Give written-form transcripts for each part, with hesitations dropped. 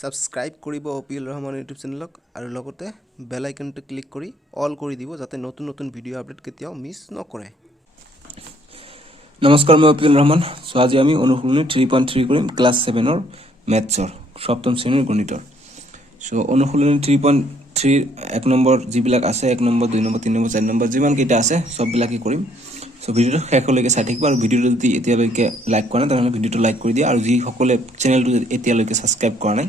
Subscribe কৰিব appeal Rahman YouTube চেনেলক আৰু লগতে বেল আইকনটো ক্লিক কৰি অল কৰি দিব যাতে নতুন নতুন ভিডিও আপডেট কেতিয়াও মিছ নকৰে। নমস্কাৰ, মই অপিল ৰহমান। সো আজি আমি অনুশীলনী 3.3 কৰিম ক্লাছ 7ৰ মেথছৰ সপ্তম শ্ৰেণীৰ গণিতৰ। সো অনুশীলনী 3.3 এক নম্বৰ যিবিলাক আছে 1 নম্বৰ 2 নম্বৰ 3 নম্বৰ 4 নম্বৰ যিমান কেইটা আছে সববিলাকে কৰিম। সো ভিডিওটো শেষলৈকে চাই থাকিব আৰু ভিডিওটো যদি এতিয়ালৈকে লাইক কৰা নাই তেনেহ'লে ভিডিওটো লাইক কৰি দিয়া আৰু যিসকলে চেনেলটো এতিয়ালৈকে সাবস্ক্ৰাইব কৰা নাই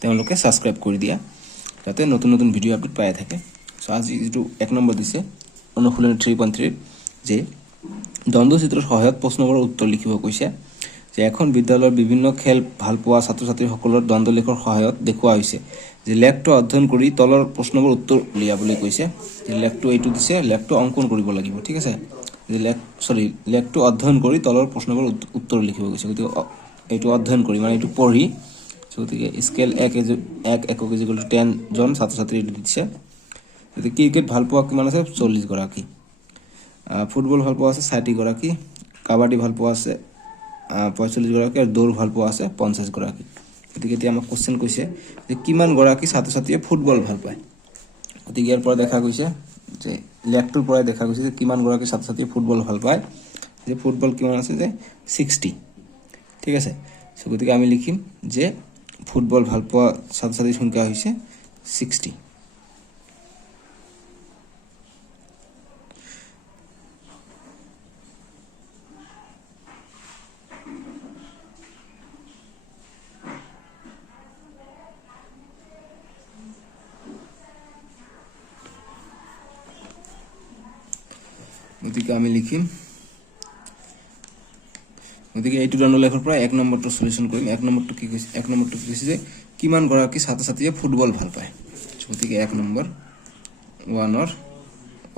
তেওঁলোকে সাবস্ক্ৰাইব কৰি দিয়া যাতে নতুন নতুন ভিডিও আপডেট পাই থাকে। সো আজি যেটো 1 নম্বৰ দিছে অনুশীলনী 3.3 যে দ্বন্দ্বচিত্ৰৰ সহায়ত প্ৰশ্নবোৰৰ উত্তৰ লিখিব কৈছে যে এখন বিদ্যালয়ৰ বিভিন্ন খেল ভাল পোৱা ছাত্ৰ-ছাত্ৰীসকলৰ দ্বন্দ্বলেখৰ সহায়ত দেখুওৱা হৈছে যে লেখটো অধ্যয়ন কৰি তলৰ প্ৰশ্নবোৰ উত্তৰ উলিয়াবলৈ কৈছে। যে লেখটো এইটো দিছে, লেখটো অংকন কৰিব লাগিব, ঠিক আছে। যে লেখটো অধ্যয়ন কৰি তলৰ প্ৰশ্নবোৰ উত্তৰ লিখিব কৈছে। গতিকে এইটো অধ্যয়ন কৰি মানে এইটো পঢ়ি গতিকে স্কেল 1 একক 10 জন ছাত্ৰ-ছাত্ৰী দিছে। গতিকে ক্ৰিকেট ভাল পোৱা কিমান আছে 40 গৰাকী, ফুটবল ভাল পোৱা আছে 60 গৰাকী, কাবাডী ভাল পোৱা আছে 45 গৰাকী আৰু দৌৰ ভাল পোৱা আছে 50 গৰাকী। গতিকে এতিয়া আমাক কোশ্চেন কৈছে যে কিমান গৰাকী ছাত্ৰ-ছাত্ৰীয়ে ফুটবল ভাল পায়। গতিকে ইয়াৰ পৰা দেখা গৈছে যে লেখটোৰ পৰা দেখা গৈছে যে কিমান গৰাকী ছাত্ৰ-ছাত্ৰীয়ে ফুটবল ভাল পায়। যে ফুটবল কিমান আছে যে 60, ঠিক আছে। সো গতিকে আমি লিখিম যে ফুটবল ভাল পোৱা ছাত্ৰ-ছাত্ৰীৰ সংখ্যা হৈছে 60। গতিকে আমি লিখিম গতিকে এইটো দ্বন্দ্বলেখৰ পৰা 1 নম্বৰটো সলিউশন কৰিম। 1 নম্বৰটো কি কৈছে 1 নম্বৰটো কি কৈছে যে কিমান গৰাকী ছাত্ৰ-ছাত্ৰীয়ে ফুটবল ভাল পায়। গতিকে 1 নম্বৰ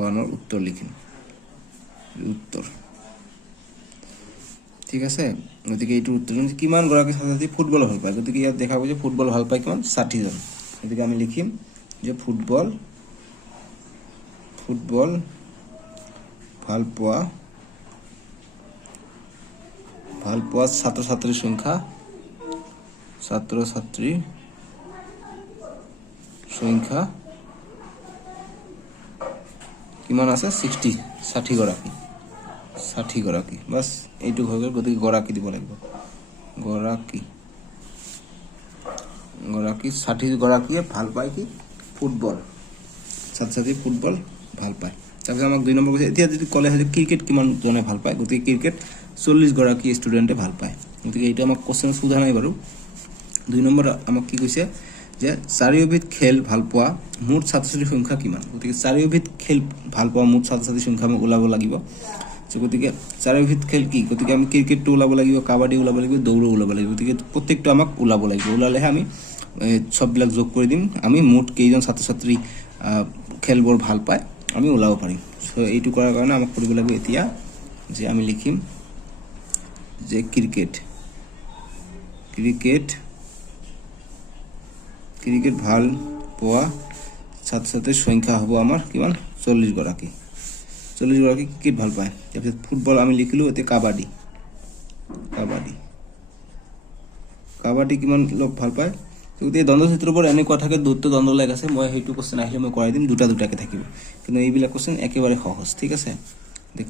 1ৰ উত্তৰ লিখিম, উত্তৰ, ঠিক আছে। গতিকে এইটো উত্তৰ কিমান গৰাকী ছাত্ৰ-ছাত্ৰী ফুটবল ভাল পায়। গতিকে ইয়াত দেখা গৈছে ফুটবল ভাল পায় কিমান 60 জন। গতিকে আমি লিখিম যে ফুটবল ভাল পোৱা ছাত্ৰ-ছাত্ৰীৰ সংখ্যা কিমান আছে 60 গৰাকী, 60 গৰাকী। বাস এইটো হৈ গ'ল। গতিকে গৰাকী দিব লাগিব, গৰাকী 60 গৰাকীয়ে ভাল পায় কি ফুটবল, ছাত্ৰ-ছাত্ৰী ফুটবল ভাল পায়। তাৰপিছত আমাক 2 নম্বৰ কৈছে এতিয়া যদি ক'লে হয় ক্ৰিকেট কিমান জনে ভাল পায়। গতিকে ক্ৰিকেট 40 গৰাকী ষ্টুডেণ্টে ভাল পায়। গতিকে এইটো আমাক কোশ্চেন সোধা নাই বাৰু। 2 নম্বৰ আমাক কি কৈছে যে চাৰিওবিধ খেল ভাল পোৱা মুঠ ছাত্ৰ-ছাত্ৰীৰ সংখ্যা কিমান। গতিকে চাৰিওবিধ খেল ভাল পোৱা মুঠ ছাত্ৰ-ছাত্ৰীৰ সংখ্যা আমাক ওলাব লাগিব। গতিকে চাৰিওবিধ খেল কি, গতিকে আমি ক্ৰিকেটটো ওলাব লাগিব, কাবাডী ওলাব লাগিব, দৌৰো ওলাব লাগিব। গতিকে প্ৰত্যেকটো আমাক ওলাব লাগিব। ওলালেহে আমি সববিলাক যোগ কৰি দিম, আমি মুঠ কেইজন ছাত্ৰ-ছাত্ৰী খেলবোৰ ভাল পায় আমি ওলাব পাৰিম। সো এইটো কৰাৰ কাৰণে আমাক কৰিব লাগিব এতিয়া যে আমি লিখিম যে ক্ৰিকেট ভাল পোৱা ছাত্ৰ-ছাত্ৰীৰ সংখ্যা হ'ব আমাৰ কিমান 40 গৰাকী। 40 গৰাকী ক্ৰিকেট ভাল পায়। তাৰপিছত ফুটবল আমি লিখিলোঁ। এতিয়া কাবাডী কিমান লোক ভাল পায়। গতিকে দ্বন্দ্বচিত্ৰবোৰ এনেকুৱা থাকে, দুটা দ্বন্দ্বলেখ আছে। মই সেইটো কোশ্চেন আহিলে মই কৰাই দিম, দুটাকে থাকিব। কিন্তু এইবিলাক কোশ্চেন একেবাৰে সহজ, ঠিক আছে।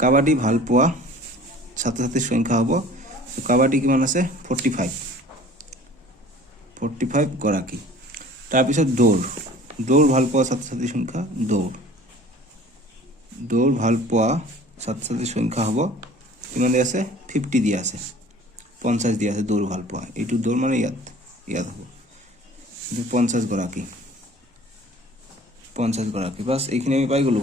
কাবাডী ভাল পোৱা ছাত্ৰ-ছাত্ৰীৰ সংখ্যা হ'ব, কাবাডী কিমান আছে 45 গৰাকী। তাৰপিছত দৌৰ ভাল পোৱা ছাত্ৰ-ছাত্ৰীৰ সংখ্যা, দৌৰ ভাল পোৱা ছাত্ৰ-ছাত্ৰীৰ সংখ্যা হ'ব কিমান দিয়া আছে 50 দিয়া আছে, 50 দিয়া আছে দৌৰ ভাল পোৱা। এইটো দৌৰ মানে ইয়াত হ'ব 50 গৰাকী। বাস এইখিনি আমি পাই গ'লো।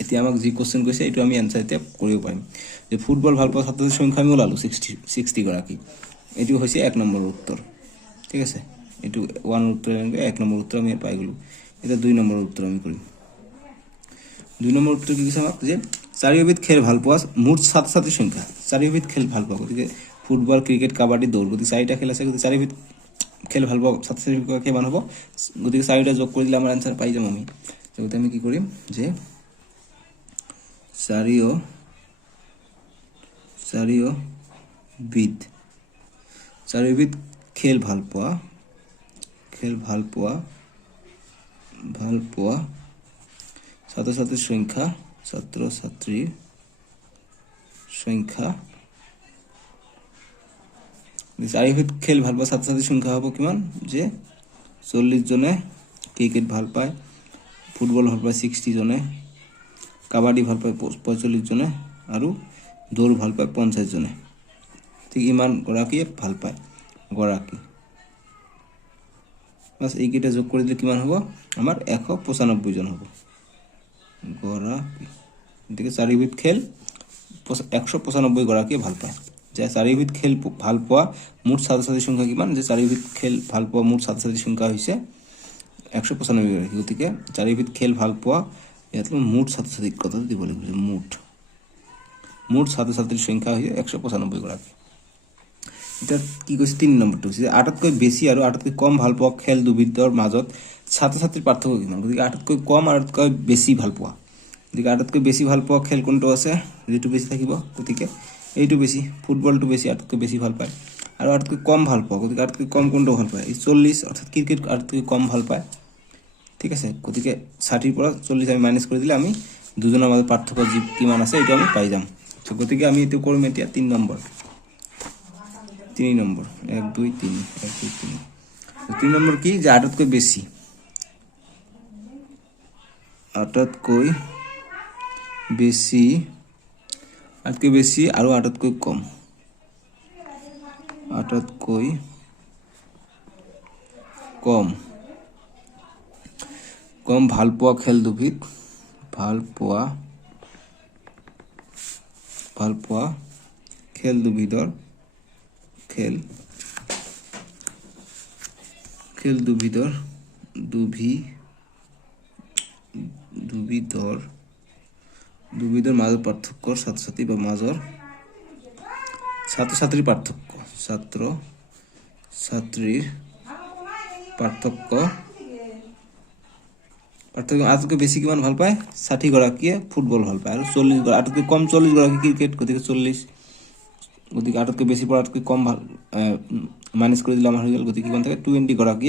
এতিয়া আমাক যি কোশ্চেন কৈছে এইটো আমি এনসাৰ এতিয়া কৰিব পাৰিম। যে ফুটবল ভাল পোৱা ছাত্ৰ-ছাত্ৰীৰ সংখ্যা আমি ওলালোঁ 60 গৰাকী। এইটো হৈছে 1 নম্বৰৰ উত্তৰ, ঠিক আছে। এইটো 1ৰ উত্তৰ 1 নম্বৰ উত্তৰ আমি পাই গ'লোঁ। এতিয়া 2 নম্বৰৰ উত্তৰ আমি কৰিম। 2 নম্বৰ উত্তৰ কি কৈছে আমাক যে চাৰিওবিধ খেল ভাল পোৱা মুঠ ছাত্ৰ-ছাত্ৰীৰ সংখ্যা, চাৰিওবিধ খেল ভাল পোৱা। গতিকে ফুটবল, ক্ৰিকেট, কাবাডী, দৌৰ, গতিকে 4টা খেল আছে। গতিকে চাৰিওবিধ খেল ভাল পোৱা ছাত্ৰ-ছাত্ৰীৰ সংখ্যা কিমান হ'ব। গতিকে 4টা যোগ কৰি দিলে আমাৰ এনসাৰ পাই যাম আমি। গতিকে আমি কি কৰিম যে চাৰিওবিধ খেল ভাল পোৱা খেল ভাল পোৱা ছাত্ৰ ছাত্ৰীৰ সংখ্যা চাৰিবিধ খেল ভাল পোৱা ছাত্ৰ ছাত্ৰীৰ সংখ্যা হ'ব কিমান যে 40 জনে ক্ৰিকেট ভাল পায় ফুটবল ভাল পায় 60 জনে কাবাডী ভাল পায় 45 জনে আৰু দৌৰ ভাল পায় 50 জনে ঠিক ইমান গৰাকীয়ে ভাল পায় গৰাকী বাস এইকেইটা যোগ কৰি দিলে কিমান হ'ব আমাৰ 195 জন হ'ব গৰাকী গতিকে চাৰিবিধ খেল 195 গৰাকীয়ে ভাল পায় যে চাৰিবিধ খেল ভাল পোৱা মুঠ ছাত্ৰ ছাত্ৰীৰ সংখ্যা কিমান যে চাৰিবিধ খেল ভাল পোৱা মুঠ ছাত্ৰ ছাত্ৰীৰ সংখ্যা হৈছে 195 গৰাকী গতিকে চাৰিবিধ খেল ভাল পোৱা ইয়াত মুঠ ছাত্ৰ ছাত্ৰীক কথা দিব লাগিব যে মুঠ ছাত্ৰ ছাত্ৰীৰ সংখ্যা হৈছে 195 গৰাকী এটা কি কৈছে 3 নম্বৰটো হৈছে আটাইতকৈ বেছি আৰু আটাইতকৈ কম ভাল পোৱা খেল দুবিধৰ মাজত ছাত্ৰ ছাত্ৰীৰ পাৰ্থক্য কিমান গতিকে আটাইতকৈ কম আৰু আটাইতকৈ বেছি ভাল পোৱা গতিকে আটাইতকৈ বেছি ভাল পোৱা খেল কোনটো আছে যেটো বেছি থাকিব গতিকে এইটো বেছি ফুটবলটো বেছি আটাইতকৈ বেছি ভাল পায় আৰু আটাইতকৈ কম ভাল পোৱা গতিকে আটাইতকৈ কম কোনটো ভাল পায় 40 অৰ্থাৎ ক্ৰিকেট আটাইতকৈ কম ভাল পায় ঠিক আছে গতিকে 60 পৰা 40 আমি মাইনাস কৰি দিলে আমি দুজনৰ মাজত পাৰ্থক্য কিমান আছে এটা আমি পাই যাম গতিকে আমি এটো কৰিম এতিয়া 3 নম্বৰ 1 2 3 3 নম্বৰ কি যে আটাইতকৈ বেছি আটাইতকৈ বেছি আৰু আটাইতকৈ কম ভাল পোৱা খেল দুবিধ ভাল পোৱা খেল দুবিধৰ মাজৰ পাৰ্থক্য ছাত্ৰ ছাত্ৰী বা মাজৰ ছাত্ৰ ছাত্ৰীৰ পাৰ্থক্য আটাইতকৈ বেছি কিমান ভাল পায় 60 গৰাকীয়ে ফুটবল ভাল পায় আৰু 40 গৰাকী আটাইতকৈ কম 40 গৰাকী ক্ৰিকেট গতিকে 40 গতিকে আটাইতকৈ বেছি পৰা আটাইতকৈ কম ভাল মাইনাস কৰি দিলে আমাৰ হৈ গ'ল গতিকে কিমান থাকে 20 গৰাকী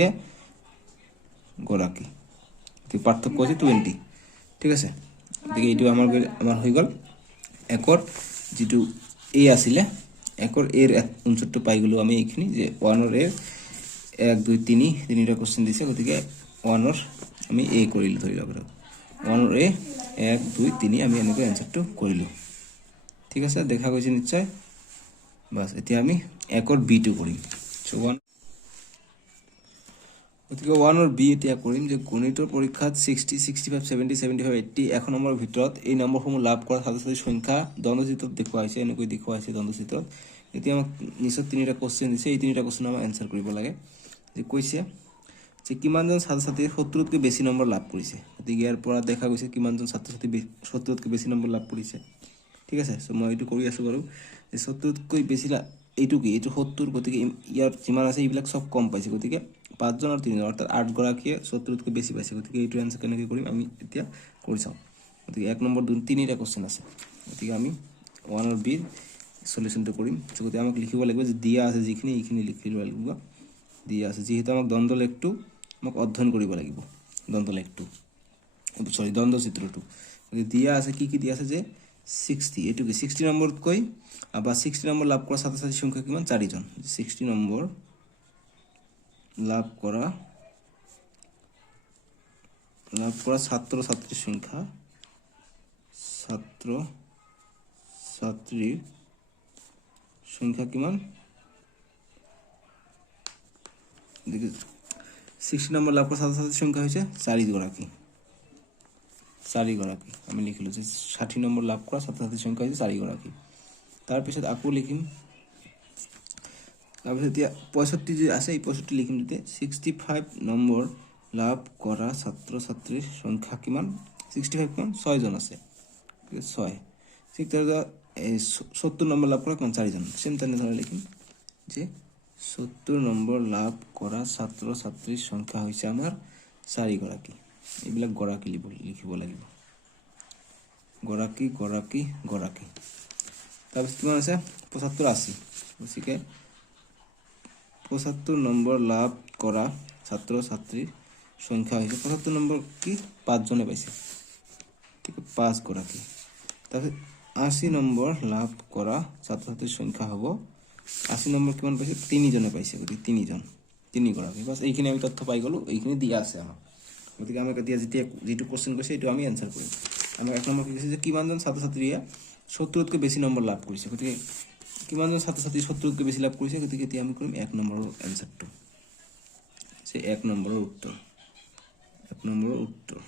গতিকে পাৰ্থক্য হৈছে 20 ঠিক আছে গতিকে এইটো আমাৰ হৈ গ'ল একর যেটো এ আছিলে একর এর 69 পাই গলো আমি এইখিনি যে 1 এর 1 2 3 তিনিটা কোশ্চেন দিছে গতিকে 1 এর আমি এ কৰিলো ধৰি লওক 1 এৰ এ 1 2 3 আমি এনেকৈ আনসাৰটো কৰিলো ঠিক আছে দেখা গৈছে নিশ্চয় বাস এতিয়া আমি একৰ বি2 কৰিম সো 1 গতিকে 1 और বি এতিয়া কৰিম যে গণিতৰ পৰীক্ষাত 60 65 70 75 80 এক নম্বৰৰ ভিতৰত এই নম্বৰসমূহ লাভ কৰা ছাত্ৰছাত্ৰীৰ সংখ্যা দ্বন্দ্বচিত্ৰত দেখুৱাইছে এনেকৈ দেখুৱাইছে দ্বন্দ্বচিত্ৰত এতিয়া আমাক নিশ্চয় তিনিটা কোশ্চেন দিছে এই তিনিটা কোশ্চেন আমি আনসার কৰিব লাগে যে কৈছে যে কিমানজন ছাত্ৰছাত্ৰীয়ে 70তকৈ বেছি নম্বৰ লাভ কৰিছে গতিকে ইয়াৰ পৰা দেখা গৈছে কিমানজন ছাত্ৰছাত্ৰী 70তকৈ বেছি নম্বৰ লাভ কৰিছে ঠিক আছে সো মই এইটো কৰি আছো বাৰু যে 70তকৈ বেছি এইটো কি এইটো 70 গতিকে ইয়াৰ যিমান আছে এইবিলাক সব কম পাইছে গতিকে 5 জন আৰু 3 জন অৰ্থাৎ 8 গৰাকীয়ে 70তকৈ বেছি পাইছে গতিকে এইটো আনসাৰ কেনেকৈ কৰিম আমি এতিয়া কৰি চাও গতিকে 1 নম্বৰ 2 তিনিটা কোশ্চেন আছে গতিকে আমি 1 আৰু বি সলিউশনটো কৰিম গতিকে আমাক লিখিব লাগিব যে দিয়া আছে যিখিনি এইখিনি লিখিব লাগিব দিয়া আছে যেহেতু আমাক দ্বন্দ্ব লেখটো আমাক অধ্যয়ন কৰিব লাগিব দ্বন্দ্ব লেখটো সৰি দ্বন্দ্ব চিত্ৰটো গতিকে দিয়া আছে কি দিয়া আছে যে 60 এটো কি 60 নম্বৰতকৈ আবা 60 নম্বৰ লাভ কৰা ছাত্ৰছাত্ৰীৰ সংখ্যা কিমান 4 জন 60 নম্বৰ লাভ কৰা ছাত্ৰছাত্ৰীৰ সংখ্যা কিমান দেখি 60 নম্বৰ লাভ কৰা ছাত্ৰছাত্ৰীৰ সংখ্যা হৈছে 4 গৰাকী আমি লিখিলো যে 60 নম্বৰ লাভ কৰা ছাত্ৰছাত্ৰীৰ সংখ্যা হৈছে 4 গৰাকী তাৰ পিছত আকৌ লিখিম তাৰপিছত এতিয়া 65 যে আছে এই 65 লিখিম দিতে 65 নম্বৰ লাভ কৰা ছাত্ৰছাত্ৰীৰ সংখ্যা কিমান 65 কিমান 6 জন আছে 6 ঠিক তেনেদৰে 70 নম্বৰ লাভ কৰা কিমান 4 জন সেম তেনেদৰে লিখিম যে 70 নম্বৰ লাভ কৰা ছাত্ৰছাত্ৰীৰ সংখ্যা হৈছে আমাৰ 4 গৰাকী এইবিলাক গৰাকী লিখিব লাগিব গৰাকী তাৰপিছত কিমান আছে 75 80 গতিকে 75 নম্বৰ লাভ কৰা ছাত্ৰ ছাত্ৰীৰ সংখ্যা হৈছে ৭৫ নম্বৰ কি ৫ জনে পাইছে, ঠিক ৫ গৰাকী। তাৰপিছত ৮০ নম্বৰ লাভ কৰা ছাত্ৰ ছাত্ৰীৰ সংখ্যা হ'ব ৮০ নম্বৰ কিমান পাইছে ৩ জনে পাইছে, গতিকে ৩জন ৩ গৰাকী। বাছ এইখিনি আমি তথ্য পাই গ'লোঁ, এইখিনি দিয়া আছে আমাক। গতিকে আমাক এতিয়া যিটো কোশ্চেন কৈছে এইটো আমি এনচাৰ কৰিম। আমাক ১ নম্বৰ কি কৈছে যে কিমানজন ছাত্ৰ ছাত্ৰীয়ে ৭০তকৈ বেছি নম্বৰ লাভ কৰিছে, গতিকে কিমানজন ছাত্ৰ ছাত্ৰী ৭০তকৈ বেছি লাভ কৰিছে, গতিকে এতিয়া আমি কৰিম ১ নম্বৰৰ এনচাৰটো, যে ১ নম্বৰৰ উত্তৰ। ১ নম্বৰৰ উত্তৰ।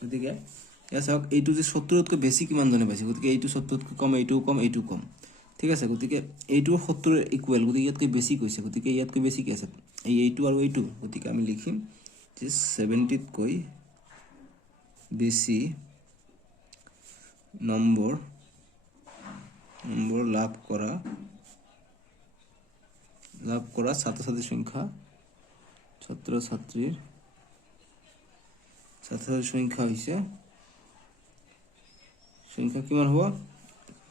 গতিকে ইয়াত চাওক এইটো যে ৭০তকৈ বেছি কিমানজনে পাইছে, গতিকে এইটো ৭০তকৈ কম, এইটোও কম, এইটোও কম, ঠিক আছে। গতিকে এইটো ৭০ ইকুৱেল, গতিকে ইয়াতকৈ বেছি কৈছে, গতিকে ইয়াতকৈ বেছি কি আছে এইটো আৰু এইটো, গতিকে আমি লিখিম যে ৭০তকৈ বেছি নম্বৰ লাভ কৰা ছাত্ৰ ছাত্ৰীৰ সংখ্যা হৈছে সংখ্যা কিমান হ'ব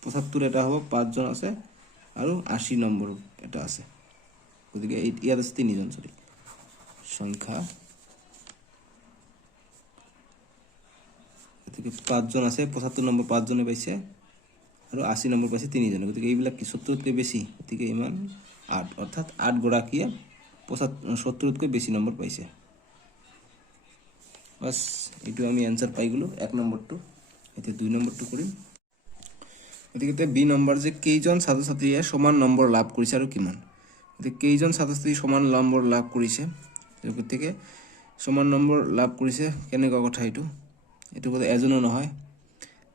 ৭৫ এটা হ'ব, ৫ জন আছে আৰু ৮০ নম্বৰ এটা আছে, গতিকে ইয়াত আছে ৩জন, সৰি সংখ্যা, গতিকে ৫ জন আছে, ৭৫ নম্বৰ ৫ জনে পাইছে আৰু ৮০ নম্বৰ পাইছে ৩জনে, গতিকে এইবিলাক কি ৭০তকৈ বেছি, গতিকে ইমান ৮, অৰ্থাৎ ৮ গৰাকীয়ে ৭০তকৈ বেছি নম্বৰ পাইছে। বাছ এইটো আমি এনচাৰ পাই গ'লোঁ ১ নম্বৰটো। এতিয়া ২ নম্বৰটো কৰিম। গতিকে বি নম্বৰ যে কেইজন ছাত্ৰ ছাত্ৰীয়ে সমান নম্বৰ লাভ কৰিছে আৰু কিমান, গতিকে কেইজন ছাত্ৰ ছাত্ৰী সমান নম্বৰ লাভ কৰিছে, গতিকে সমান নম্বৰ লাভ কৰিছে কেনেকুৱা কথা, এইটো কথা এজনো নহয়,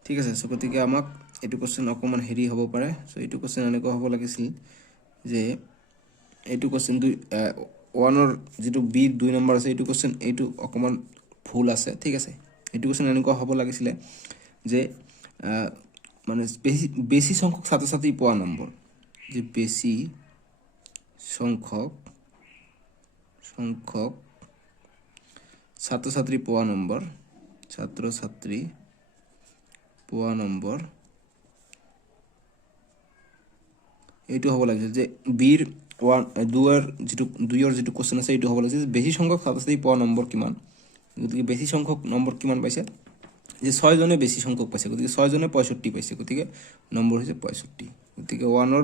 ঠিক আছে। চ' গতিকে আমাক এইটো কুৱেশ্যন অকণমান হেৰি হ'ব পাৰে। চ' এইটো কুৱেশ্যন এনেকুৱা হ'ব লাগিছিল যে এইটো কুৱেশ্যন 1ৰ যিটো বি ২ নম্বৰ আছে, এইটো কুৱেশ্যন এইটো অকণমান ভুল আছে, ঠিক আছে। এইটো কুৱেশ্যন এনেকুৱা হ'ব লাগিছিলে যে মানে বেছি সংখ্যক ছাত্ৰ ছাত্ৰী পোৱা নম্বৰ, যে বেছি সংখ্যক ছাত্ৰ ছাত্ৰী পোৱা নম্বৰ, এইটো হ'ব লাগিছিল যে বিৰ 2ৰ যিটো কুৱেশ্যন আছে এইটো হ'ব লাগিছিল বেছি সংখ্যক ছাত্ৰ ছাত্ৰী পোৱা নম্বৰ কিমান, গতিকে বেছি সংখ্যক নম্বৰ কিমান পাইছে, যে 6 জনে বেছি সংখ্যক পাইছে, গতিকে 6 জনে 65 পাইছে, গতিকে নম্বৰ হৈছে 65, গতিকে 1ৰ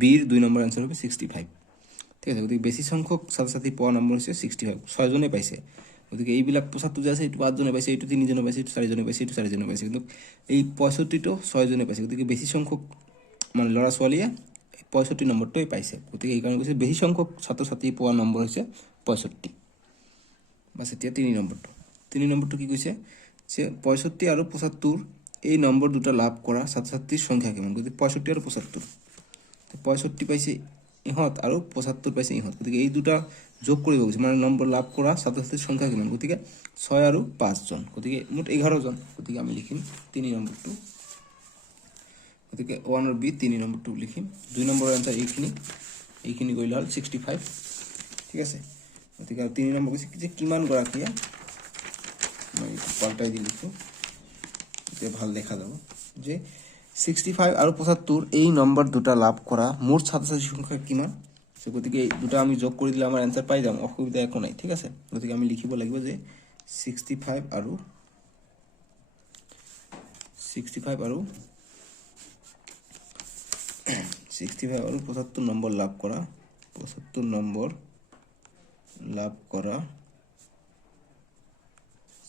বিৰ 2 নম্বৰ এনচাৰ হবে 65, ঠিক আছে। গতিকে বেছি সংখ্যক ছাত্ৰ ছাত্ৰী পোৱা নম্বৰ হৈছে 65, 6 জনে পাইছে, গতিকে এইবিলাক ৭৫ যে আছে এইটো ৫ জনে পাইছে, এইটো ৩ জনে পাইছে, এইটো 4 জনে পাইছে, এইটো 4 জনে পাইছে, কিন্তু এই 65টো 6 জনে পাইছে, গতিকে বেছি সংখ্যক মানে ল'ৰা ছোৱালীয়ে 65 নম্বৰটোৱে পাইছে, গতিকে এইকাৰণে কৈছে বেছি সংখ্যক ছাত্ৰ ছাত্ৰী পোৱা নম্বৰ হৈছে 65। বাছ এতিয়া ৩ নম্বৰটো কি কৈছে যে 65 আৰু ৭৫ এই নম্বৰ দুটা লাভ কৰা ছাত্ৰ ছাত্ৰীৰ সংখ্যা কিমান, গতিকে 65 আৰু ৭৫, 65 পাইছে ইহঁত আৰু ৭৫ পাইছে ইহঁত, গতিকে এই দুটা যোগ কৰিব গৈছে, মানে নম্বৰ লাভ কৰা ছাত্ৰ ছাত্ৰীৰ সংখ্যা কিমান, গতিকে 6 আৰু ৫ জন, গতিকে মুঠ 11 জন, গতিকে আমি লিখিম ৩ নম্বৰটো। গতিকে 1ৰ বি 3 নম্বৰটো লিখিম। 2 নম্বৰৰ এনচাৰ এইখিনি কৰিলে হ'ল 65, ঠিক আছে। গতিকে 3 নম্বৰ কৈছে যে কিমান গৰাকীয়ে, মই পাল্টাই দি লিখোঁ এতিয়া ভাল দেখা যাব, যে 65 আৰু 75 এই নম্বৰ দুটা লাভ কৰা মুঠ ছাত্ৰ ছাত্ৰীৰ সংখ্যা কিমান, গতিকে এই দুটা আমি যোগ কৰি দিলে আমাৰ এনচাৰ পাই যাম, অসুবিধা একো নাই, ঠিক আছে। গতিকে আমি লিখিব লাগিব যে 65 আৰু 75 নম্বৰ লাভ কৰা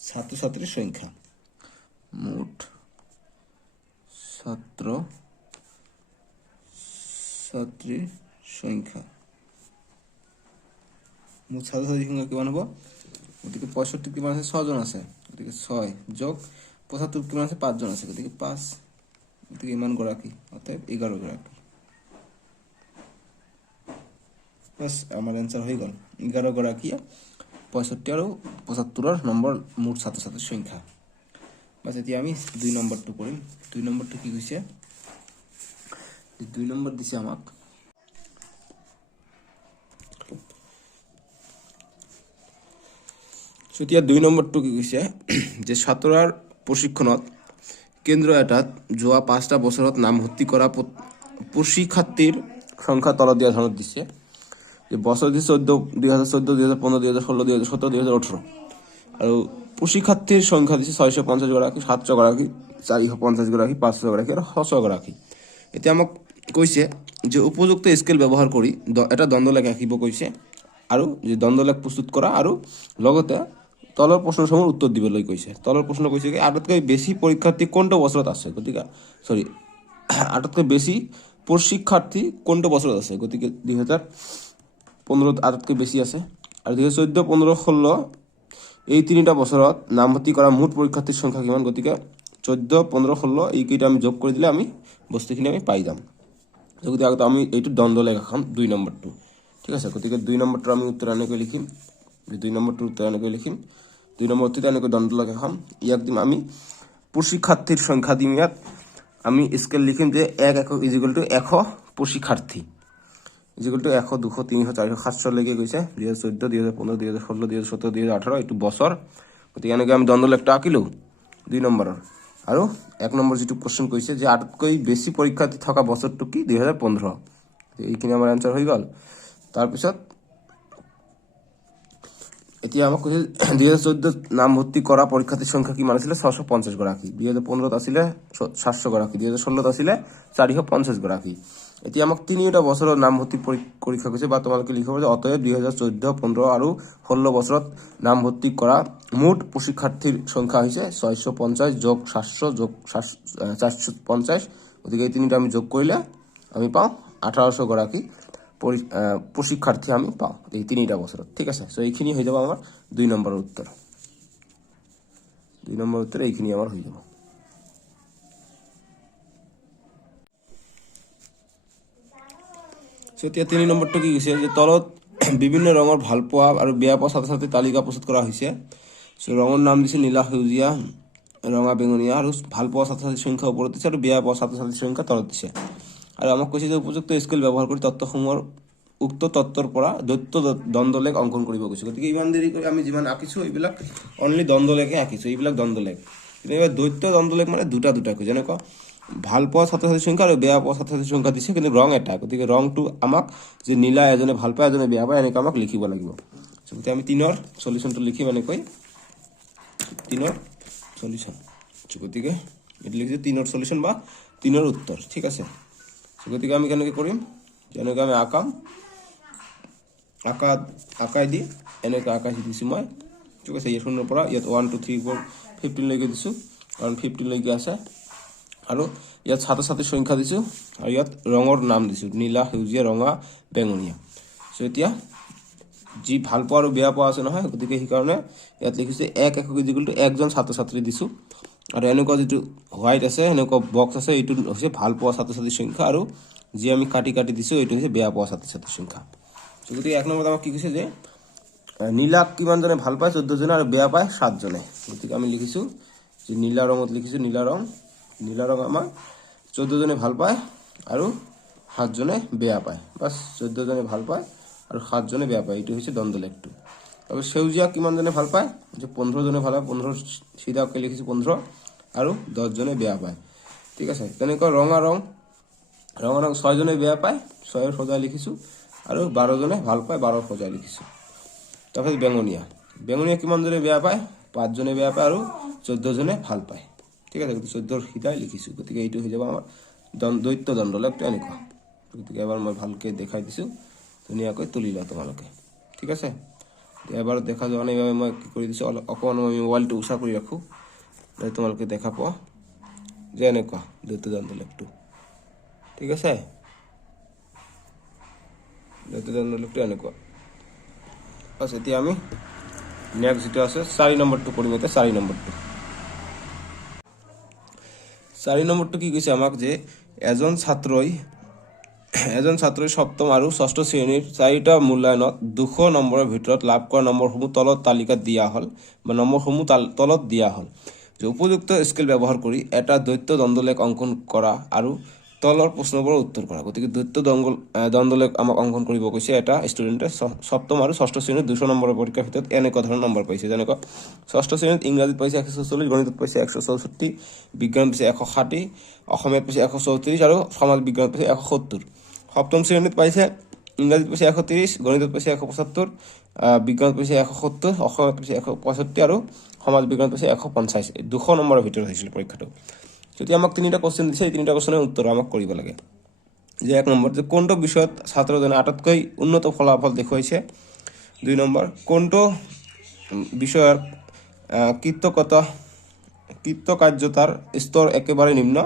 ছাত্ৰ ছাত্ৰীৰ সংখ্যা, মুঠ ছাত্ৰ ছাত্ৰীৰ সংখ্যা কিমান হ'ব, গতিকে 65 কিমান আছে 6 জন আছে, গতিকে 6 যোগ 75 কিমান আছে 5 জন আছে, গতিকে 5, গতিকে ইমান গৰাকী অৰ্থাৎ 11 গৰাকী। বাছ আমাৰ এনচাৰ হৈ গ'ল 11 গৰাকীয়ে 65 আৰু 75ৰ নম্বৰ মুঠ ছাত্ৰ ছাত্ৰীৰ সংখ্যা। বাছ এতিয়া আমি 2 নম্বৰটো কৰিম। 2 নম্বৰটো কি কৈছে, 2 নম্বৰ দিছে আমাক এতিয়া 2 নম্বৰটো কি কৈছে যে সাঁতোৰাৰ প্ৰশিক্ষণত কেন্দ্ৰ এটাত যোৱা 5টা বছৰত নামভৰ্তি কৰা প্ৰশিক্ষাৰ্থীৰ সংখ্যা তলত দিয়া ধৰণত দিছে। যে বছৰ দিছে 2014 2015 2016 2017 2018 আৰু প্ৰশিক্ষাৰ্থীৰ সংখ্যা দিছে 650 গৰাকী 700 গৰাকী 450 গৰাকী 500 গৰাকী আৰু 600 গৰাকী এতিয়া আমাক কৈছে যে উপযুক্ত স্কেল ব্যৱহাৰ কৰি এটা দ্বন্দ্বলেখ আঁকিব কৈছে আৰু যে দ্বন্দ্বলেখ প্ৰস্তুত কৰা আৰু লগতে তলৰ প্ৰশ্নসমূহৰ উত্তৰ দিবলৈ কৈছে তলৰ প্ৰশ্ন কৈছে কি আটাইতকৈ বেছি পৰীক্ষাৰ্থী কোনটো বছৰত আছে গতিকে আটাইতকৈ বেছি প্ৰশিক্ষাৰ্থী কোনটো বছৰত আছে গতিকে 2015 আটাইতকৈ বেছি আছে আৰু 2014 15 16 এই তিনিটা বছৰত নামভৰ্তি কৰা মুঠ পৰীক্ষাৰ্থীৰ সংখ্যা কিমান গতিকে 14 15 16 এইকেইটা আমি যোগ কৰি দিলে আমি বস্তুখিনি আমি পাই যাম গতিকে আগতে আমি এইটো দ্বন্দ্বলেখ এখন 2 নম্বৰটো ঠিক আছে গতিকে 2 নম্বৰটো আমি উত্তৰ এনেকৈ লিখিম 2 নম্বৰটো উত্তৰ এনেকৈ লিখিম 2 নম্বৰটো এনেকৈ দ্বন্দ্বলেখ এখন ইয়াক দিম আমি প্ৰশিক্ষাৰ্থীৰ সংখ্যা দিম ইয়াত আমি স্কেল লিখিম যে 1 একক ইকুয়াল টু 100 প্ৰশিক্ষাৰ্থী ইকুয়াল টু 100 200 300 400 700 লৈকে গৈছে 2014 2015 2016 2017 2018 এইটো বছৰ গতিকে এনেকৈ আমি দ্বন্দ্বলেখটো আঁকিলো 2 নম্বৰৰ আৰু 1 নম্বৰ যেটো কোশ্চেন কৈছে যে আটাইতকৈ বেছি পৰীক্ষাৰ্থী থকা বছৰটো কি 2015 এইখিনি আমাৰ আনসাৰ হৈ গল তাৰ পিছত এতিয়া আমাক কৈছে 2014 নামভৰ্তি কৰা পৰীক্ষাৰ্থীৰ সংখ্যা কিমান আছিল 650 গৰাকী 2015 আছিল 700 গৰাকী 2016 আছিল 450 গৰাকী এতিয়া আমাক তিনিটা বছৰৰ নামভৰ্তি পৰীক্ষা কৈছে বা তোমালোকে লিখিব যে অতএব 2014 15 আৰু 16 বছৰত নামভৰ্তি কৰা মুঠ প্ৰশিক্ষাৰ্থীৰ সংখ্যা হৈছে 650 যোগ 700 যোগ 450 গতিকে এই তিনিটা আমি যোগ কৰিলে আমি পাও 1800 গৰাকী প্ৰশিক্ষাৰ্থী আমি পাও এই তিনিটা বছৰত ঠিক আছে সো এইখিনি হৈ যাব আমাৰ 2 নম্বৰৰ উত্তৰ 2 নম্বৰ উত্তৰ এইখিনি আমাৰ হৈ যাব সো এতিয়া 3 নম্বৰটো কি কৈছে যে তলত বিভিন্ন ৰঙৰ ভাল পোৱা আৰু বেয়া পোৱা ছাত্ৰ-ছাত্ৰীৰ তালিকা প্ৰস্তুত কৰা হৈছে সো ৰঙৰ নাম দিছে নীলা সেউজীয়া ৰঙা বেঙুনীয়া আৰু ভাল পোৱা ছাত্ৰ-ছাত্ৰীৰ সংখ্যা ওপৰত দিছে আৰু বেয়া পোৱা ছাত্ৰ-ছাত্ৰীৰ সংখ্যা তলত দিছে আৰু আমাক কৈছে যে উপযুক্ত স্কেল ব্যৱহাৰ কৰি তথ্যসমূহৰ উক্ত তত্ত্বৰ পৰা দ্বৈত দ্বন্দ্বলেখ অংকন কৰিব কৈছে গতিকে ইমান দেৰি কৰি আমি যিমান আঁকিছো এইবিলাক অনলি দ্বন্দ্বলেখে আঁকিছো এইবিলাক দ্বন্দ্বলেখ কিন্তু এবাৰ দ্বৈত দ্বন্দ্বলেখ মানে দুটা কৈ যেনেকৈ ভাল পোৱা ছাত্ৰ-ছাত্ৰীৰ সংখ্যা আৰু বেয়া পোৱা ছাত্ৰ-ছাত্ৰীৰ সংখ্যা দিছে কিন্তু ৰং এটা গতিকে ৰংটো আমাক যে নীলা এজনে ভাল পায় এজনে বেয়া পায় এনেকৈ আমাক লিখিব লাগিব গতিকে আমি 3ৰ সলিউশনটো লিখিম এনেকৈ 3ৰ সলিউশন গতিকে এটি লিখিছো 3ৰ সলিউশন বা 3ৰ উত্তৰ ঠিক আছে গতিকে আমি কেনেকৈ কৰিম যেনেকৈ আমি আকাই দি এনেকৈ আকাই দিছো মই ঠিক আছে এই শূন্যৰ পৰা ইয়াত 1 2 3 4 15 লৈকে দিছো কাৰণ 15 লৈকে আছে আৰু ইয়াত ছাত্ৰ-ছাত্ৰীৰ সংখ্যা দিছো আৰু ইয়াত ৰঙৰ নাম দিছো নীলা সেউজীয়া ৰঙা বেঙুনীয়া সো এতিয়া যি ভাল পোৱা আৰু বেয়া পোৱা আছে নহয় গতিকে এই কাৰণে ইয়াত লিখিছে 1 একক ইকুয়াল টু একজন ছাত্ৰ-ছাত্ৰী দিছো আৰু এনেকুৱা যেটো হোৱাইট আছে এনেকুৱা বক্স আছে এইটো হৈছে ভাল পোৱা ছাত্ৰ-ছাত্ৰীৰ সংখ্যা আৰু যি আমি কাটি দিছো এইটো হৈছে বেয়া পোৱা ছাত্ৰ-ছাত্ৰীৰ সংখ্যা গতিকে 1 নম্বৰত আমাক কি কৈছে যে নীলা কিমান জনে ভাল পায় 14 জনে আৰু বেয়া পায় 7 জনে গতিকে আমি লিখিছো যে নীলা ৰঙত লিখিছো নীলা ৰং আমাৰ 14 জনে ভাল পায় আৰু 7 জনে বেয়া পায় বাস 14 জনে ভাল পায় আৰু 7 জনে বেয়া পায় এইটো হৈছে দ্বন্দ্বলেখটো আৰু সেউজীয়া কিমান জনে ভাল পায় যে 15 জনে ভাল পায় 15 সিধাকে লিখিছো 15 আৰু 10 জনে বেয়া পায় ঠিক আছে তেনেকৈ ৰঙা ৰং 6 জনে বেয়া পায় 6 এৰ সজাই লিখিছো আৰু 12 জনে ভাল পায় 12 সজাই লিখিছো তাৰপৰ বেঙুনীয়া কিমান জনে বেয়া পায় 5 জনে বেয়া পায় আৰু 14 জনে ভাল পায় ঠিক আছে 14 সিধাই লিখিছো গতিকে এইটো হৈ যাব আমাৰ দ্বৈত দ্বন্দ্বলেখটো এনেকুৱা গতিকে এবাৰ মই ভালকে দেখাই দিছো ধুনীয়াকৈ তুলি লও তোমালোকে ঠিক আছে এবাৰ দেখা যোৱা নাই মই কি কৰি দিছো অকন আমি মোবাইলটো উষা কৰি ৰাখো যাতে তোমালোকে দেখা পাও যে এনেকুৱা দ্বৈত দ্বন্দ্বলেখটো ঠিক আছে দ্বৈত দ্বন্দ্বলেখটো এনেকুৱা বাস এতিয়া আমি নেক্সট যেটা আছে 4 নম্বৰটো কৰিম এটা 4 নম্বৰটো 4 নম্বৰটো কি কৈছে আমাক যে এজন ছাত্ৰই সপ্তম আৰু ষষ্ঠ শ্ৰেণীৰ 4টা মূল্যায়নত 200 নম্বৰৰ ভিতৰত লাভ কৰা নম্বৰসমূহ তলত তালিকাত দিয়া হল বা নম্বৰসমূহ তলত দিয়া হল যে উপযুক্ত স্কেল ব্যৱহাৰ কৰি এটা দ্বৈত দ্বন্দ্বলেখ অংকন কৰা আৰু তলৰ প্ৰশ্নবোৰৰ উত্তৰ কৰা গতিকে দ্বৈত দ্বন্দ্বলেখ আমাক অংকন কৰিব কৈছে এটা ষ্টুডেন্টে সপ্তম আৰু ষষ্ঠ শ্ৰেণীৰ 200 নম্বৰৰ পৰীক্ষাৰ ভিতৰত এনেকুৱা ধৰণৰ নম্বৰ পাইছে যেনেকৈ ষষ্ঠ শ্ৰেণীত ইংৰাজীত পাইছে 144 গণিতত পাইছে 164 বিজ্ঞান পাইছে 160 অসমীয়াত পাইছে 134 আৰু সমাজ বিজ্ঞানত পাইছে 170 সপ্তম শ্ৰেণীত পাইছে ইংৰাজীত পাইছে 130, গণিতত পাইছে 175, বিজ্ঞানত পাইছে 170, অসমত পাইছে 165 আৰু সমাজ বিজ্ঞানত পাইছে 150। 200 নম্বৰৰ ভিতৰত হৈছিল পৰীক্ষাটো। যদি আমাক 3টা কোশ্চেন দিছে, এই 3টা কোশ্চেনৰ উত্তৰ আমাক কৰিব লাগে। যে 1 নম্বৰ, যে কোনটো বিষয়ত ছাত্ৰজনে আটাইতকৈ উন্নত ফলাফল দেখুৱাইছে। 2 নম্বৰ, কোনটো বিষয়ৰ কৃতকাৰ্যতাৰ স্তৰ একেবাৰে নিম্ন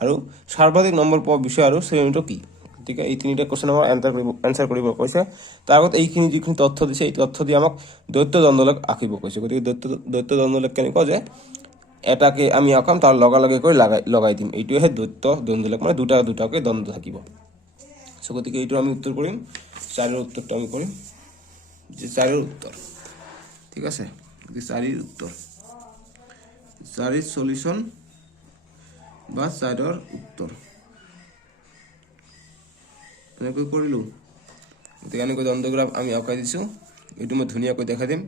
আৰু সৰ্বাধিক নম্বৰ পোৱা বিষয় আৰু শ্ৰেণীটো কি। গতিকে এই 3টা কোশ্চেন আমাৰ এনচাৰ কৰিব কৈছে। তাৰ আগত এইখিনি যিখিনি তথ্য দিছে, এই তথ্য দি আমাক দ্বৈত দ্বন্দ্বলেখ আঁকিব কৈছে। গতিকে দ্বৈত দ্বন্দ্বলেখ কেনেকুৱা, যে এটাকে আমি আঁকাম, তাৰ লগে কৰি লগাই দিম, এইটোহে দ্বৈত দ্বন্দ্বলেখ, মানে দুটাকৈ দ্বন্দ্ব থাকিব। সো গতিকে এইটো আমি উত্তৰ কৰিম, 4ৰ উত্তৰটো আমি কৰিম, যে 4ৰ উত্তৰ। ঠিক আছে, 4ৰ উত্তৰ, 4ৰ সলিউশন বা 4ৰ উত্তৰ এনেকৈ কৰিলোঁ। গতিকে এনেকৈ দ্বন্দ্বগ্ৰাফ আমি আঁকাই দিছোঁ। এইটো মই ধুনীয়াকৈ দেখাই দিম,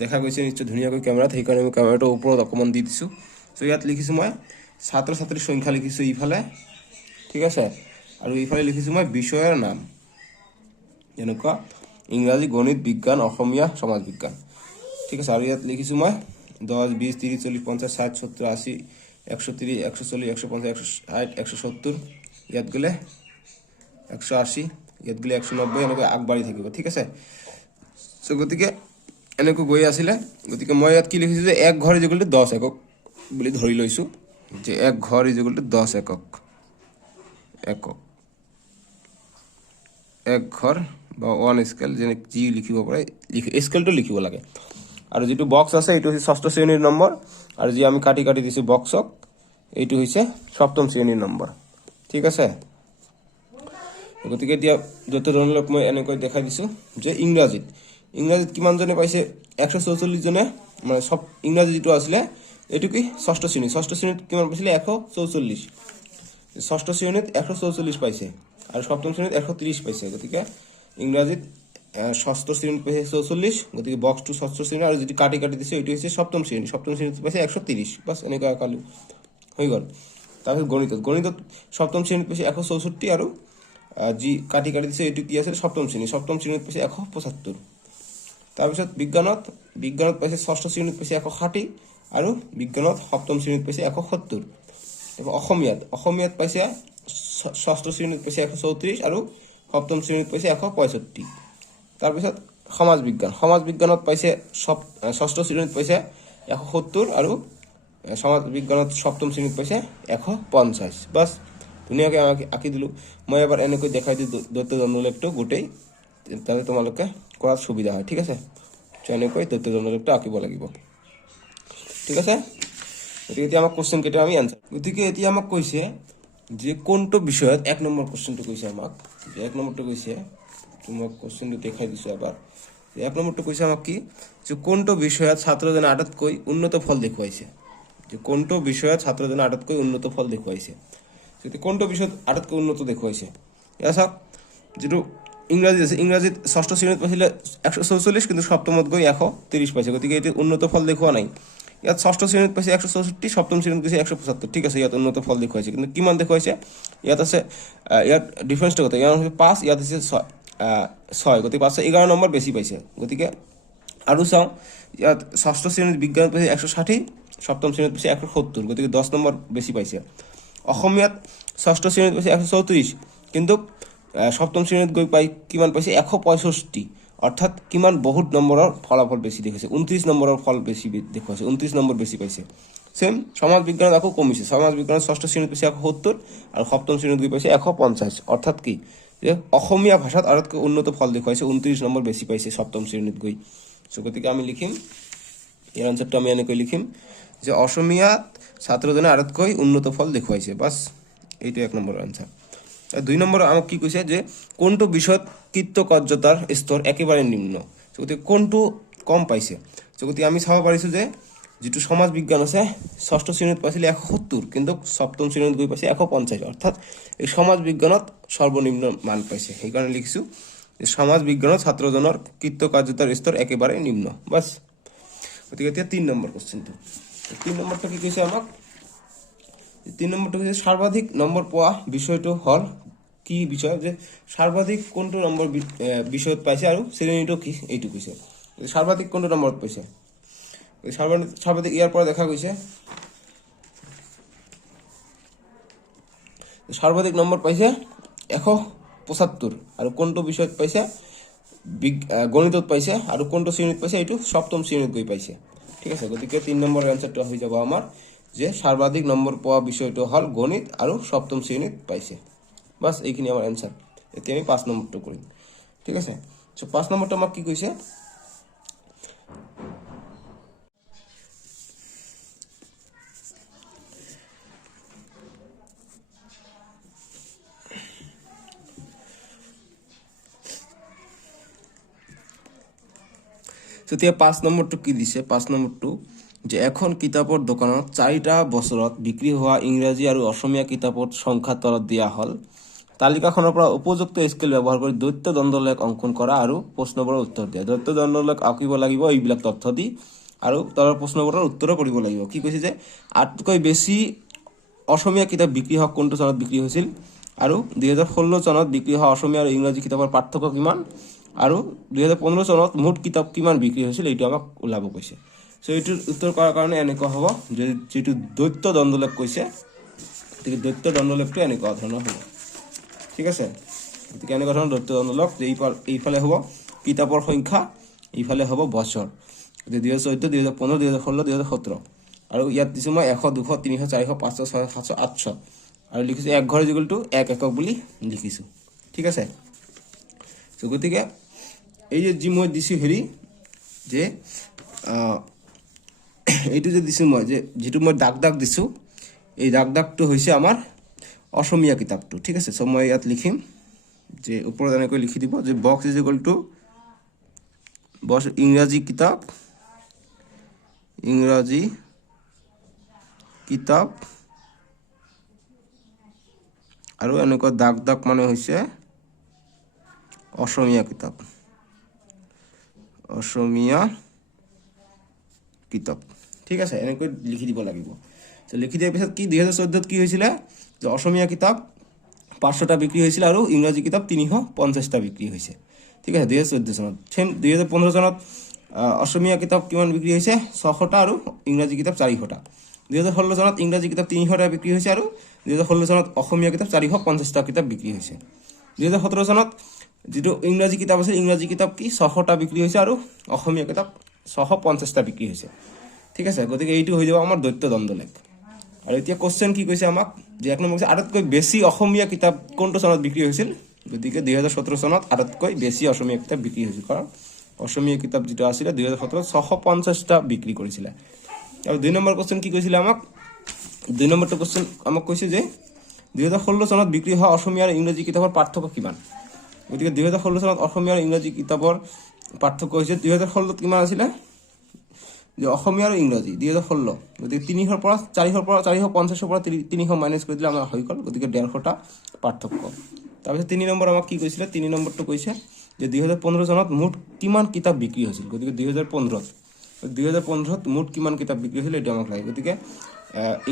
দেখা গৈছে নিশ্চয় ধুনীয়াকৈ কেমেৰাত, সেইকাৰণে মই কেমেৰাটো ওপৰত অকণমান দি দিছোঁ। চ' ইয়াত লিখিছোঁ মই ছাত্ৰ ছাত্ৰীৰ সংখ্যা লিখিছোঁ ইফালে, ঠিক আছে, আৰু ইফালে লিখিছোঁ মই বিষয়ৰ নাম, যেনেকুৱা ইংৰাজী, গণিত, বিজ্ঞান, অসমীয়া, সমাজ বিজ্ঞান। ঠিক আছে, আৰু ইয়াত লিখিছোঁ মই 10, 20, 30, 40, 50, 60, 70, 80, 130, 140, 150, 160, 170, ইয়াত গ'লে 180, ইয়াত গ'লে 190, এনেকৈ আগবাঢ়ি থাকিব। ঠিক আছে, চ' গতিকে এনেকৈ গৈ আছিলে। গতিকে মই ইয়াত কি লিখিছোঁ, যে 1 ঘৰ = 10 একক বুলি ধৰি লৈছোঁ, যে 1 ঘৰ = 10 একক। 1 ঘৰ বা 1 স্কেল, যেনে যি লিখিব পাৰে, স্কেলটো লিখিব লাগে। আৰু যিটো বক্স আছে, এইটো হৈছে 6ষ্ঠ শ্ৰেণীৰ নম্বৰ, আৰু যি আমি কাটি দিছোঁ বক্সক, এইটো হৈছে 7ম শ্ৰেণীৰ নম্বৰ। ঠিক আছে, গতিকে এতিয়া দ্বৈত দ্বন্দ্বলেখ মই এনেকৈ দেখাই দিছোঁ, যে ইংৰাজীত কিমানজনে পাইছে, 144 জনে, মানে সব ইংৰাজী যিটো আছিলে, এইটো কি 6ষ্ঠ শ্ৰেণী, 6ষ্ঠ শ্ৰেণীত কিমান পাইছিলে, 144। 6ষ্ঠ শ্ৰেণীত 144 পাইছে, আৰু 7ম শ্ৰেণীত 130 পাইছে। গতিকে ইংৰাজীত 6ষ্ঠ শ্ৰেণীত পাইছে 44, গতিকে বক্সটো 6ষ্ঠ শ্ৰেণী, আৰু যিটো কাটি দিছে এইটো হৈছে 7ম শ্ৰেণী, 7ম শ্ৰেণীত পাইছে 130। বাছ এনেকৈ আঁকালোঁ, হৈ গ'ল। তাৰপিছত গণিতত 7ম শ্ৰেণীত পাইছে 164, আৰু যি কাটি দিছে এইটো কি আছিল, 7ম শ্ৰেণী, 7ম শ্ৰেণীত পাইছে 175। তাৰপিছত বিজ্ঞানত পাইছে 6ষ্ঠ শ্ৰেণীত পাইছে 160, আৰু বিজ্ঞানত 7ম শ্ৰেণীত পাইছে 170। অসমীয়াত পাইছে 6ষ্ঠ শ্ৰেণীত পাইছে 134, আৰু 7ম শ্ৰেণীত পাইছে 165। তাৰপিছত সমাজ বিজ্ঞানত পাইছে 6ষ্ঠ শ্ৰেণীত পাইছে 170, আৰু সমাজ বিজ্ঞানত 7ম শ্ৰেণীত পাইছে 150। বাছ ধুনীয়াকৈ আঁকি দিলোঁ। মই এবাৰ এনেকৈ দেখাই দিওঁ দ্বৈত দ্বন্দ্বলেখটো গোটেই, তাতে তোমালোকে কৰাত সুবিধা হয়। ঠিক আছে, এনেকৈ দ্বৈত দ্বন্দ্বলেখটো আঁকিব লাগিব। ঠিক আছে, গতিকে এতিয়া আমাক কোশ্চেন কেইটা আমি এনচাৰ। গতিকে এতিয়া আমাক কৈছে যে কোনটো বিষয়ত, 1 নম্বৰ কোশ্চেনটো কৈছে আমাক, যে 1 নম্বৰটো কৈছে, তোমাক কোশ্চেনটো দেখাই দিছোঁ এবাৰ। 1 নম্বৰটো কৈছে আমাক কি, যে কোনটো বিষয়ত ছাত্ৰজনে আটাইতকৈ উন্নত ফল দেখুৱাইছে। যে কোনটো বিষয়ত ছাত্ৰজনে আটাইতকৈ উন্নত ফল দেখুৱাইছে, যদি কোনটো বিষয়ত আটাইতকৈ উন্নত দেখুৱাইছে। ইয়াত চাওক, যিটো ইংৰাজী আছে, ইংৰাজীত 6ষ্ঠ শ্ৰেণীত পাইছিলে 144, কিন্তু 7মত গৈ 130 পাইছে। গতিকে এইটো উন্নত ফল দেখুওৱা নাই। ইয়াত 6ষ্ঠ শ্ৰেণীত পাইছে 164, 7ম শ্ৰেণীত গৈছে 175। ঠিক আছে, ইয়াত উন্নত ফল দেখুৱাইছে, কিন্তু কিমান দেখুৱাইছে, ইয়াত আছে, ইয়াত ডিফাৰেঞ্চটো কথা, ইয়াত হৈছে 5, ইয়াত হৈছে 6, গতিকে 5 11 নম্বৰ বেছি পাইছে। গতিকে আৰু চাওঁ, ইয়াত 6ষ্ঠ শ্ৰেণীত বিজ্ঞানত পাইছে 160, 7ম শ্ৰেণীত পাইছে 170, গতিকে 10 নম্বৰ বেছি পাইছে। অসমীয়াত 6ষ্ঠ শ্ৰেণীত পাইছে 134, কিন্তু 7ম শ্ৰেণীত গৈ কিমান পাইছে, 165, অৰ্থাৎ কিমান বহুত নম্বৰৰ ফলাফল বেছি দেখাইছে, 29 নম্বৰৰ ফল বেছি দেখুৱাইছে, 29 নম্বৰ বেছি পাইছে। সেম সমাজ বিজ্ঞানত আকৌ কমিছে, সমাজ বিজ্ঞানত 6ষ্ঠ শ্ৰেণীত পাইছে 170, আৰু 7ম শ্ৰেণীত গৈ পাইছে 150, অৰ্থাৎ কি, যে অসমীয়া ভাষাত আটাইতকৈ উন্নত ফল দেখুৱাইছে, 29 নম্বৰ বেছি পাইছে 7ম শ্ৰেণীত গৈ। চ' গতিকে আমি লিখিম, ইয়াৰ আনচাৰটো আমি এনেকৈ লিখিম, যে অসমীয়াত ছাত্ৰজনে আটাইতকৈ উন্নত ফল দেখুৱাইছে। বাছ এইটো 1 নম্বৰৰ আনচাৰ। 2 নম্বৰ আমাক কি কৈছে, যে কোনটো বিষয়ত কৃতকাৰ্যতাৰ স্তৰ একেবাৰে নিম্ন, গতিকে কোনটো কম পাইছে। গতিকে আমি চাব পাৰিছোঁ, যে যিটো সমাজ বিজ্ঞান আছে 6ষ্ঠ শ্ৰেণীত পাইছিলে 170, কিন্তু 7ম শ্ৰেণীত গৈ পাইছে 150, অৰ্থাৎ এই সমাজ বিজ্ঞানত সৰ্বনিম্ন মান পাইছে। সেইকাৰণে লিখিছোঁ যে সমাজ বিজ্ঞানত ছাত্ৰজনৰ কৃতকাৰ্যতাৰ স্তৰ একেবাৰে নিম্ন। বাছ, গতিকে এতিয়া 3 নম্বৰ কোশ্চেনটো। 3 নম্বৰটো কি কৈছে আমাক, 3 নম্বৰটো হৈছে সৰ্বাধিক নম্বৰ পোৱা বিষয়টো হ'ল কি কি বিষয় যে সৰ্বাধিক কোনটো নম্বৰ বিষয়ত পাইছে আৰু শ্ৰেণীটো কি এইটো কৈছে সৰ্বাধিক কোনটো নম্বৰত পাইছে সৰ্বাধিক ইয়াৰ পৰা দেখা গৈছে সৰ্বাধিক নম্বৰ পাইছে 175 আৰু কোনটো বিষয়ত পাইছে গণিতত পাইছে আৰু কোনটো শ্ৰেণীত পাইছে এইটো সপ্তম শ্ৰেণীত গৈ পাইছে ঠিক আছে গতিকে 3 নম্বৰ আনসাৰটো হৈ যাব আমাৰ যে সৰ্বাধিক নম্বৰ পোৱা বিষয়টো হল গণিত আৰু সপ্তম শ্ৰেণীত পাইছে বাস এইখিনি আমাৰ আনসাৰ এতিয়া আমি 5 নম্বৰটো কৰিম ঠিক আছে সো 5 নম্বৰটো আমাক কি কৈছে তেতিয়া 5 নম্বৰটো কি দিছে 5 নম্বৰটো যে এখন কিতাপৰ দোকানত 4টা বছৰত বিক্ৰী হোৱা ইংৰাজী আৰু অসমীয়া কিতাপৰ সংখ্যা তলত দিয়া হল তালিকাখনৰ পৰা উপযুক্ত স্কেল ব্যৱহাৰ কৰি দ্বৈত দ্বন্দ্বলেখ অংকন কৰা আৰু প্ৰশ্নবোৰৰ উত্তৰ দিয়া দ্বৈত দ্বন্দ্বলেখ আঁকিব লাগিব এইবিলাক তথ্য দি আৰু তাৰ প্ৰশ্নবোৰৰ উত্তৰ কৰিব লাগিব কি কৈছে যে আটাইতকৈ বেছি অসমীয়া কিতাপ বিক্ৰী হোৱা কোনটো চনত বিক্ৰী হৈছিল আৰু 2016 চনত বিক্ৰী হোৱা অসমীয়া আৰু ইংৰাজী কিতাপৰ পাৰ্থক্য কিমান আৰু 2015 চনত মুঠ কিতাপ কিমান বিক্ৰী হৈছিল এইটো আমাক উলাব কৈছে সো এইটোৰ উত্তৰ কৰাৰ কাৰণে এনেকুৱা হ'ব যে যেটো দ্বৈত দ্বন্দ্বলেখ কৈছে ঠিক দ্বৈত দ্বন্দ্বলেখটো এনেকুৱা ধৰণৰ হ'ব ঠিক আছে গতিকে এনেকুৱা ধৰণৰ দ্বৈত দ্বন্দ্বলেখ যে এইফালে হ'ব কিতাপৰ সংখ্যা এইফালে হ'ব বছৰ 2014 2015 2016 2017 আৰু ইয়াত দিছো মই 100 200 300 400 500 600 700 800 আৰু লিখিছো এক ঘৰ ইকুৱেল টু এক একক বুলি লিখিছো ঠিক আছে সো গতিকে এই যে মই দিছো হেৰি যে এইটো যে দিছো মই যে যেটো মই দাগ দিছো এই দাগটো হৈছে আমাৰ অসমীয়া কিতাপটো ঠিক আছে সো মই ইয়াত লিখিম যে ওপৰত এনেকৈ লিখি দিব যে box is equal to box ইংৰাজী কিতাপ আৰু এনেকৈ দাগ মানে হৈছে অসমীয়া কিতাপ ঠিক আছে এনেকৈ লিখি দিব লাগিব তো লিখি দিয়াৰ পিছত কি 2014 কি হৈছিল যে অসমীয়া কিতাপ 500টা বিক্ৰী হৈছিল আৰু ইংৰাজী কিতাপ 350টা বিক্ৰী হৈছে ঠিক আছে 2014 চনত 2015 চনত অসমীয়া কিতাপ কিমান বিক্ৰী হৈছে 600টা আৰু ইংৰাজী কিতাপ 400টা 2016 চনত ইংৰাজী কিতাপ 300টা বিক্ৰী হৈছে আৰু 2016 চনত অসমীয়া কিতাপ 450টা কিতাপ বিক্ৰী হৈছে 2017 চনত যেটো ইংৰাজী কিতাপ আছিল ইংৰাজী কিতাপ কি 600টা বিক্ৰী হৈছে আৰু অসমীয়া কিতাপ 650টা বিক্ৰী হৈছে ঠিক আছে গতিকে এইটো হৈ যাব আমাৰ দ্বৈত দ্বন্দ্বলেখ আৰু এতিয়া কোশ্চেন কি কৈছে আমাক যে এক নম্বৰ আটাইতকৈ বেছি অসমীয়া কিতাপ কোনটো চনত বিক্ৰী হৈছিল গতিকে 2017 চনত আটাইতকৈ বেছি অসমীয়া কিতাপ বিক্ৰী হৈছিল কাৰণ অসমীয়া কিতাপ যেটো আছিল 2017 650টা বিক্ৰী কৰিছিল আৰু দুই নম্বৰ কোশ্চেন কি কৈছিল আমাক দুই নম্বৰটো কোশ্চেন আমাক কৈছে যে 2016 চনত বিক্ৰী হোৱা অসমীয়া আৰু ইংৰাজী কিতাপৰ পাৰ্থক্য কিমান গতিকে 2016 চনত অসমীয়া আৰু ইংৰাজী কিতাপৰ পাৰ্থক্য হৈছে 2016 কিমান আছিল যে অসমীয়া আৰু ইংৰাজী 2016 গতিকে 300 পৰা 400 পৰা 450 পৰা 300 মাইনাস কৰি দিলে আমাৰ হৈ গল গতিকে 150টা পাৰ্থক্য তাৰপিছত 3 নম্বৰ আমাক কি কৈছিল 3 নম্বৰটো কৈছে যে 2015 চনত মুঠ কিমান কিতাপ বিক্ৰী হৈছিল গতিকে 2015 ত মুঠ কিমান কিতাপ বিক্ৰী হৈছিল এটা আমাক লাগে গতিকে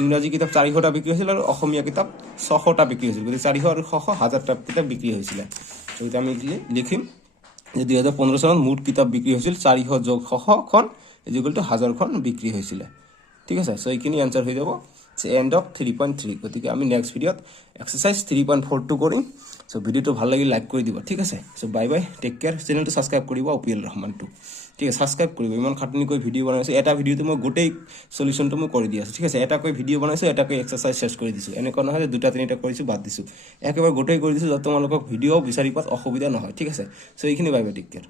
ইংৰাজী কিতাপ 400টা বিক্ৰী হৈছিল আৰু অসমীয়া কিতাপ 600টা বিক্ৰী হৈছিল গতিকে 400 আৰু 600 1000টা কিতাপ বিক্ৰী হৈছিল গতিকে আমি লিখিম যে 2015 চনত মুঠ কিতাপ বিক্ৰী হৈছিল 400 যোগ 600 খন ইকুৱেল টু 1000 খন বিক্ৰী হৈছিল ঠিক আছে সো এইখিনি আনসাৰ হৈ যাব এন্ড অফ 3.3 গতিকে আমি নেক্সট ভিডিওত এক্সারসাইজ 3.42 কৰিম সো ভিডিওটো ভাল লাগি লাইক কৰি দিব ঠিক আছে so bye bye take care চ্যানেলটো সাবস্ক্ৰাইব কৰিব অপিএল ৰহমানটো ঠিক আছে সাবস্ক্ৰাইব কৰিব ইমান খাটনি কৈ ভিডিও বনাইছো এটা ভিডিওতে মই গোটেই সলিউশনটো মই কৰি দি আছো ঠিক আছে এটা কৈ ভিডিও বনাইছো এটা কৈ এক্সারসাইজ শেষ কৰি দিছো এনেকৈ নহয় যে দুটা তিনিটা কৰিছো বাদ দিছো একেবাৰে গোটেই কৰি দিছো যাতে তোমালোকক ভিডিও বিচাৰি পাত অসুবিধা নহয় ঠিক আছে সো এইখিনি বাই বাই টেক কেয়ার